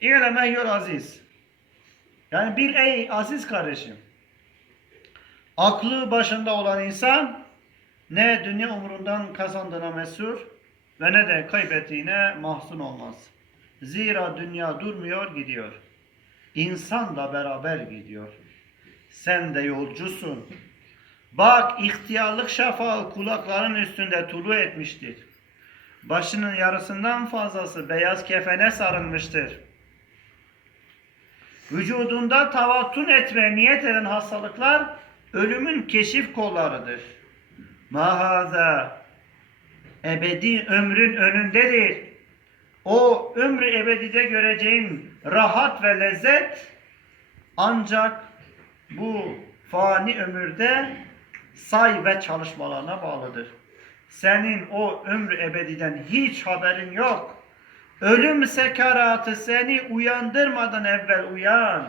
İ'leme yol aziz. Yani bil ey aziz kardeşim. Aklı başında olan insan ne dünya umurundan kazandığına mesur ve ne de kaybettiğine mahzun olmaz. Zira dünya durmuyor gidiyor. İnsan da beraber gidiyor. Sen de yolcusun. Bak ihtiyarlık şafağı kulakların üstünde tulu etmiştir. Başının yarısından fazlası beyaz kefene sarılmıştır. Vücudunda tavattun etmeye niyet eden hastalıklar ölümün keşif kollarıdır. Mahaza ebedi ömrün önündedir. O ömrü ebedide göreceğin rahat ve lezzet ancak bu fani ömürde say ve çalışmalarına bağlıdır. Senin o ömrü ebediden hiç haberin yok. Ölüm sekaratı seni uyandırmadan evvel uyan.